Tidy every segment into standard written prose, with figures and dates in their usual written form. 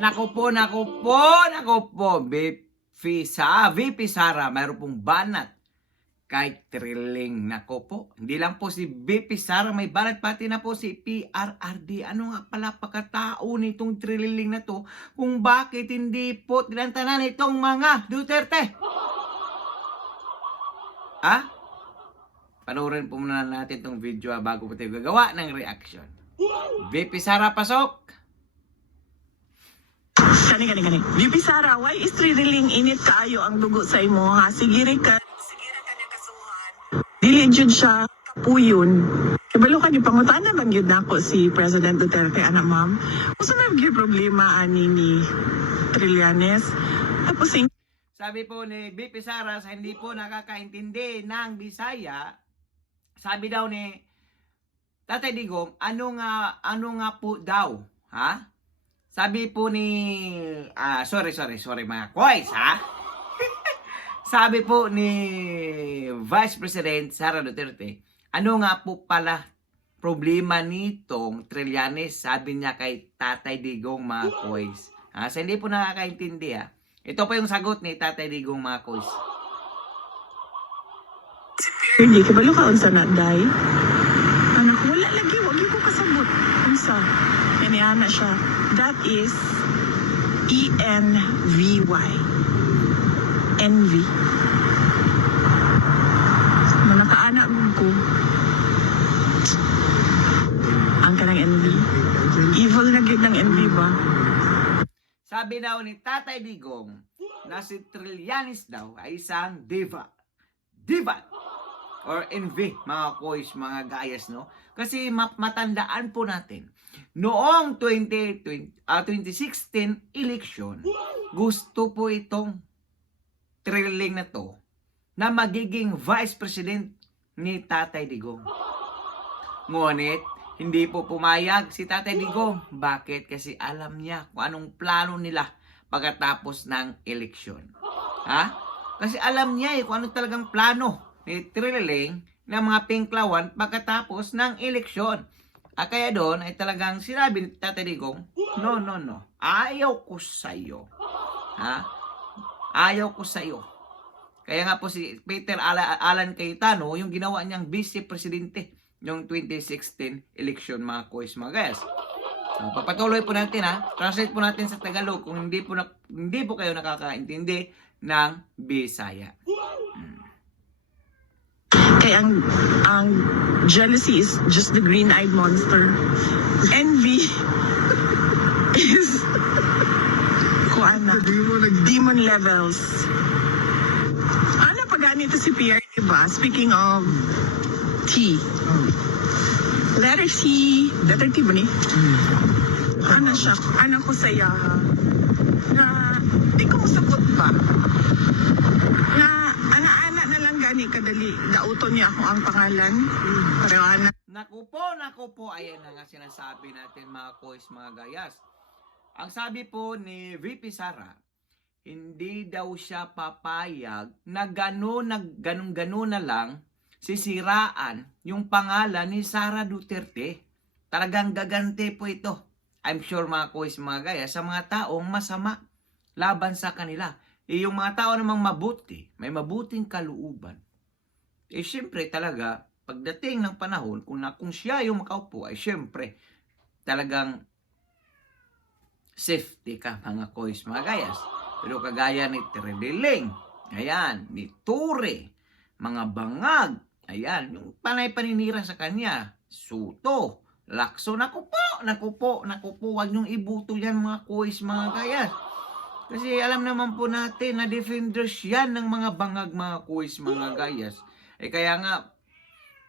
Naku po, VP Sara, mayroon pong banat kay Trilling. Naku po, hindi lang po si VP Sara may banat, pati na po si PRRD. Ano nga pala pagkatao nitong Trilling na to, kung bakit hindi po tinantanan itong mga Duterte? Panoorin po muna natin itong video bago po tayo gagawa ng reaction. VP Sara, pasok! Kani. VP Sara, why is Trilling init kaayo ang dugo sa imo ha? Sige ra kanya kasuhan. Dili jud siya kapuyon. Kabalo ka ni pangutana bang yun nako si President Duterte, ana ma'am? Usa na gyud problema ani ni Trillanes. Tapos sabi po ni VP Sara, sa hindi po nakakaintindi ng Bisaya, sabi daw ni Tatay Digong, ano nga po daw, ha? Sabi po ni sorry mga koys, ha? Sabi po ni Vice President Sara Duterte, ano nga po pala problema nitong Trillanes, sabi niya kay Tatay Digong, mga koys. Sa hindi po nakakaintindi, ha? Ito po yung sagot ni Tatay Digong, mga koys. hindi kabalo ka unsa na day? Anak wala lagi, wag ko kasabot. Unsa? Ana siya. That is ENVY. Envy. Manakaana ko. Ang kanang envy. Evil na gid ng envy ba? Sabi daw ni Tatay Digong na si Trillanes daw ay isang diva. Diva! Or envy, mga koys, mga gayas, no? Kasi matandaan po natin, noong 2016 election, gusto po itong Trilling na to na magiging Vice President ni Tatay Digong. Ngunit, hindi po pumayag si Tatay Digong. Bakit? Kasi alam niya kung anong plano nila pagkatapos ng eleksyon. Kasi alam niya kung anong talagang plano ni Trilling ng mga pinklawan pagkatapos ng eleksyon. Kaya doon ay talagang sinabi ni Tatay Digong, no. Ayaw ko sa'yo. Ayaw ko sa'yo. Kaya nga po si Peter Alan Cayetano, yung ginawa niyang Vice Presidente yung 2016 election, mga kois, mga guys. Papatuloy po natin, translate po natin sa Tagalog kung hindi po kayo nakakaintindi ng Bisaya. Kaya ang jealousy is just the green-eyed monster. Envy is demon levels. Ano pa ganito si Pierre, diba? Speaking of T. Letter T ba ni? Ano siya? Ano ko saya? Na, di ko masabot ba? Na, ana-ana na lang gani kadali. Dauton niya ako ang pangalan. Pero ana. Naku po, ayan na nga sinasabi natin, mga kois, mga gayas. Ang sabi po ni VP Sara, hindi daw siya papayag na ganun na lang sisiraan yung pangalan ni Sara Duterte. Talagang gagante po ito. I'm sure, mga kois, mga gayas, sa mga taong masama laban sa kanila. Yung mga tao namang mabuti, may mabuting kalooban. Siyempre talaga, pagdating ng panahon, kung siya yung makaupo, ay siyempre, talagang safety ka, mga kois, mga gayas. Pero kagaya ni Trilling, ayan, ni Ture, mga bangag, ayan, yung panay paninira sa kanya, Suto, Lacson, naku po, wag niyong ibuto yan, mga kois, mga gayas. Kasi alam naman po natin na defenders yan ng mga bangag, mga kois, mga gayas. Kaya nga,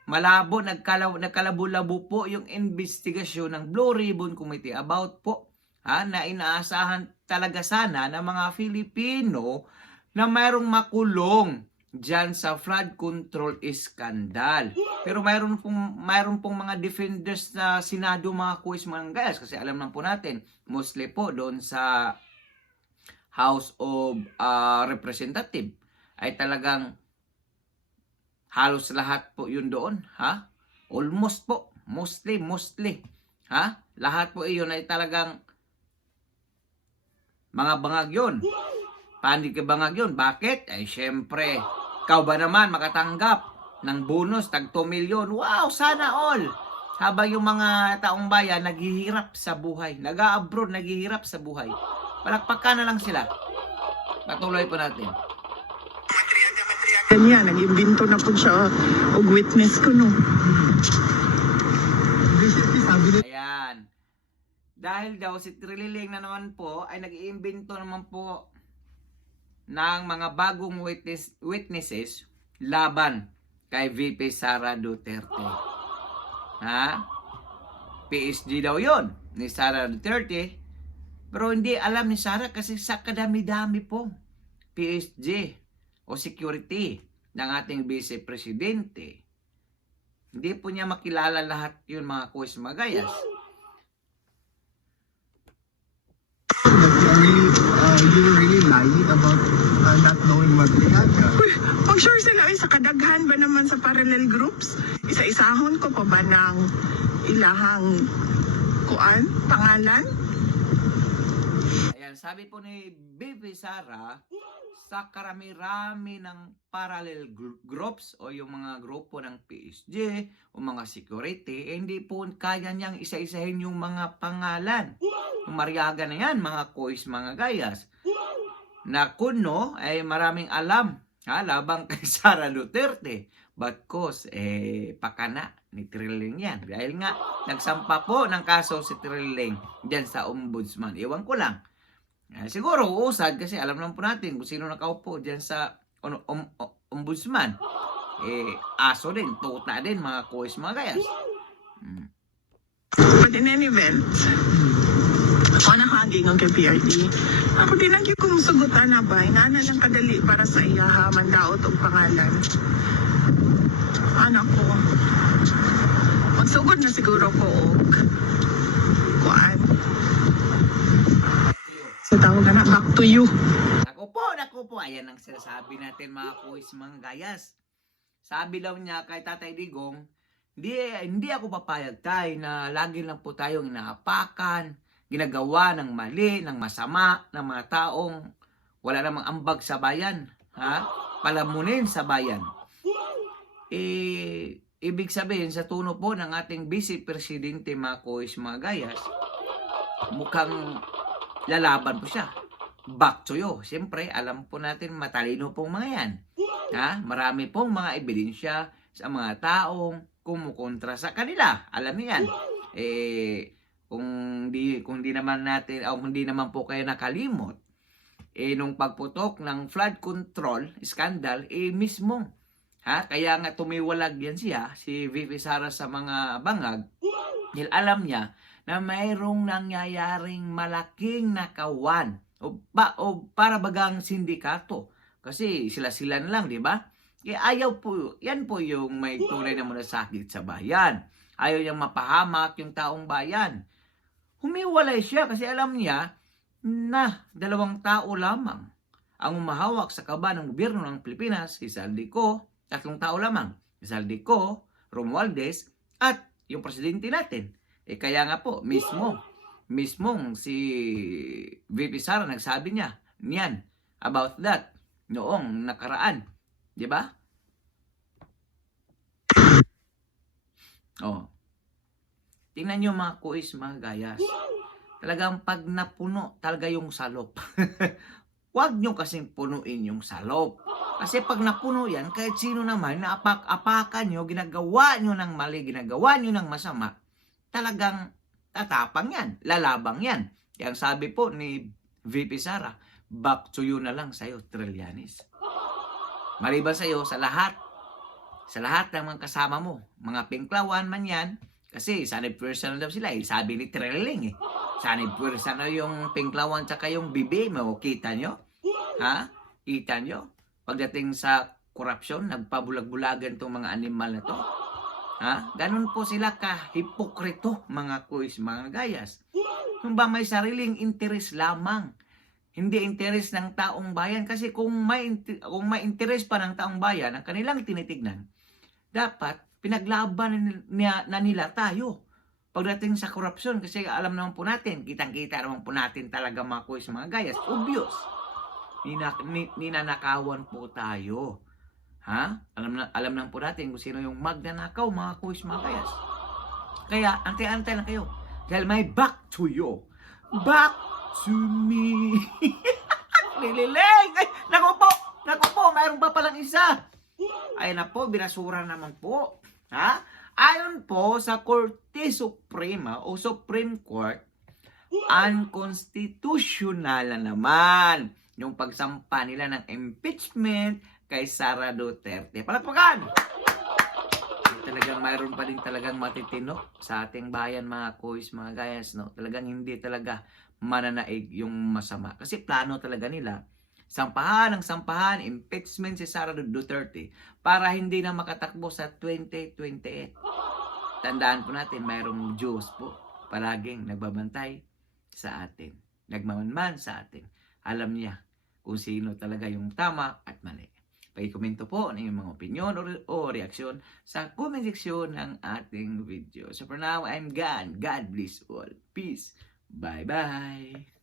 malabo, nagkalabo-labo po yung investigasyon ng Blue Ribbon Committee about po na inaasahan talaga sana ng mga Filipino na mayroong makulong dyan sa flood control scandal. Pero mayroon pong mga defenders na Senado, mga kuis, mga guys, kasi alam naman po natin, mostly po doon sa House of Representative ay talagang halos lahat po yun doon, almost po, mostly, lahat po iyon ay talagang Mga bangag yun. Paano ka bangag yun? Bakit? Ay, syempre, ikaw ba naman makatanggap ng bonus tag 2 milyon? Wow, sana all! Habang yung mga taong bayan naghihirap sa buhay, nag-a-abroad, naghihirap sa buhay. Palakpakan na lang sila. Patuloy po natin. Kanya, nag-imbento na po siya og witness ko, no? Ayan. Dahil daw si Trililing na naman po ay nag-iimbento naman po ng mga bagong witnesses laban kay VP Sara Duterte. Ha? PSG daw yon ni Sara Duterte. Pero hindi alam ni Sara kasi sa kadami-dami po PSG o security ng ating Vice Presidente. Hindi po niya makilala lahat yun mga kuis magayas. You were really lying about not knowing what they had. Uy, pag sure sila ay sa kadaghan ba naman sa parallel groups, isa-isahon ko pa ba ng ilahang pangalan? Ayan, sabi po ni VP Sara, sa karami-rami ng parallel groups o yung mga grupo ng PSG o mga security, hindi po kaya niyang isa-isahin yung mga pangalan. Yung Mariaga na yan, mga kois, mga gayas. Na kuno ay maraming alam labang kay Sara Duterte. But cause, pakana ni Trililing yan. Dahil nga, nagsampa po ng kaso si Trililing dyan sa ombudsman. Iwan ko lang. Siguro uusad kasi alam naman po natin kung sino nakaupo dyan sa ombudsman. Aso din, tuta din, mga kois, mga gayas. But in any event, ako nakaging ang kay PRD. Ako din ang kumusugutan na ba, nga na lang kadali para sa iyaha, mandaot og pangalan. Anak ko, magsugod na siguro ko og kuan. Sa tawag na, back to you. Naku po, ayan ang sinasabi natin mga kuis, mga gayas. Sabi daw niya kay Tatay Digong, hindi ako papayag tay na lagi lang po tayong inaapakan, ginagawa ng mali, ng masama, ng mga taong wala namang ambag sa bayan. Palamunin sa bayan. Ibig sabihin sa tuno po ng ating Vice Presidente mga kuis, mga gayas, mukhang lalaban po siya. Back to you. Siyempre, alam po natin matalino pong mga yan. Marami pong mga ebidensya sa mga taong kumukontra sa kanila. Alam niyo yan. Kung di naman natin, o hindi naman po kayo nakalimot, nung pagputok ng flood control scandal, mismo. Kaya nga tumiwalag yan siya, si VP Sara sa mga bangag, dahil alam niya na mayroong nangyayaring malaking nakawan o para bagang sindikato. Kasi sila na lang, di ba? Ayaw po, yan po yung may tunay na malasakit sa bayan. Ayaw niyang mapahamak yung taong bayan. Humiwalay siya kasi alam niya na 2 tao lamang ang umahawak sa kaba ng gobyerno ng Pilipinas, si Saldico, 3 tao lamang, si Saldico, Romualdez, at yung presidente natin. Kaya nga po, mismong si VP Sara nagsabi niyan about that noong nakaraan. Di ba? Tingnan nyo mga kuis, mga gayas. Talagang pag napuno talaga yung salop. Huwag nyo kasing punuin yung salop. Kasi pag napuno yan, kahit sino naman, naapak-apakan nyo, ginagawa nyo ng mali, ginagawa nyo ng masama, talagang tatapang yan, lalabang yan. Kaya sabi po ni VP Sara, back to you na lang sa'yo, Trillanes. Maliban sa'yo, sa lahat ng mga kasama mo, mga pinklawan man yan, kasi sanib person na daw sila, sabi ni Trililing sanib person na yung pinklawan tsaka yung bibi mo, kita nyo? Kita nyo? Pagdating sa korupsyon, nagpabulag-bulagan tong mga animal na to. Ganun po sila ka-hipokrito, mga kuis, mga gayas. Kung ba may sariling interes lamang, hindi interes ng taong bayan. Kasi kung may interes pa ng taong bayan, ang kanilang tinitignan, dapat pinaglaban na nila tayo. pagdating sa korupsyon, kasi alam naman po natin, kitang-kita naman po natin talaga mga kuys, mga gayas, obvious. Ninanakawan po tayo. Ha? Alam na po natin kung sino yung magnanakaw, mga kuys, mga gayas. Kaya, antay-antay lang kayo. Dahil may back to you. Back to me. Nililing! Ay, naku po, mayroon pa palang isa. Ay na po, binasura naman po. Ha? Ayon po sa Korte Suprema o Supreme Court, unconstitutional na naman yung pagsampa nila ng impeachment kay Sara Duterte. Palakpakan! Talagang mayroon pa din talagang matitino sa ating bayan, mga kuys, mga gayas, no? Talagang hindi talaga mananaig yung masama. Kasi plano talaga nila, sampahan ng sampahan, impeachment si Sara Duterte para hindi na makatakbo sa 2028. Tandaan po natin, mayroong Diyos po palaging nagbabantay sa atin. Nagmamanman sa atin. Alam niya kung sino talaga yung tama at mali. Pag-komento po ng inyong mga opinion o reaksyon sa comment section ng ating video. So for now, I'm gone. God bless all. Peace. Bye-bye.